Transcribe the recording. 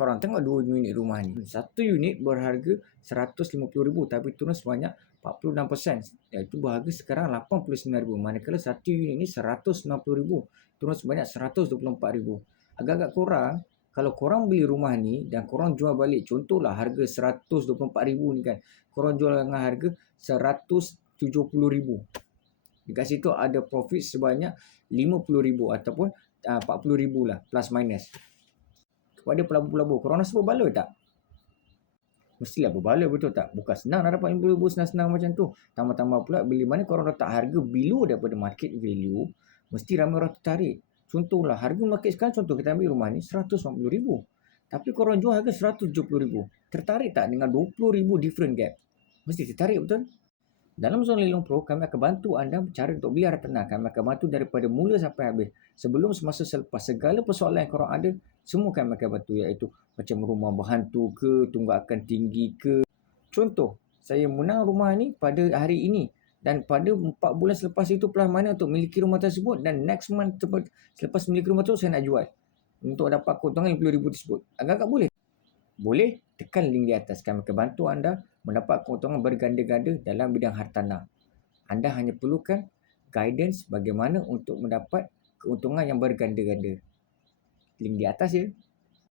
Korang tengok 2 unit rumah ni. Satu unit berharga RM150,000 tapi turun sebanyak 46%. Iaitu berharga sekarang RM89,000. Manakala satu unit ni RM190,000. Turun sebanyak RM124,000. Agak-agak kurang. Kalau korang beli rumah ni dan korang jual balik, contohlah harga RM124,000 ni kan, korang jual dengan harga RM170,000. Dekat situ ada profit sebanyak RM50,000 ataupun RM40,000 lah, plus minus. Kepada pelabur-pelabur, korang rasa berbaloi tak? Mestilah berbaloi, betul tak? Bukan senang nak dapat RM50,000 senang-senang macam tu. Tambah-tambah pula, bila mana korang letak harga below daripada market value, mesti ramai orang tertarik. Contohlah, harga market sekarang, contoh kita ambil rumah ni RM190,000. Tapi korang jual harga RM170,000. Tertarik tak dengan RM20,000 different gap? Mesti tertarik, betul? Dalam Zon Lelong Pro, kami akan bantu anda cara untuk beli hartanah. Kami akan bantu daripada mula sampai habis. Sebelum, semasa, selepas. Segala persoalan yang korang ada, semua kami akan bantu. Iaitu macam rumah berhantu ke, tunggakan tinggi ke. Contoh, saya menang rumah ni pada hari ini. Dan pada 4 bulan selepas itu plus mana untuk memiliki rumah tersebut. Dan next month selepas memiliki rumah tersebut, saya nak jual. Untuk dapat keuntungan RM50,000 tersebut. Agak-agak boleh? Boleh? Tekan link di atas. Kami akan bantu anda mendapat keuntungan berganda-ganda dalam bidang hartanah. Anda hanya perlukan guidance bagaimana untuk mendapat keuntungan yang berganda-ganda. Link di atas ya.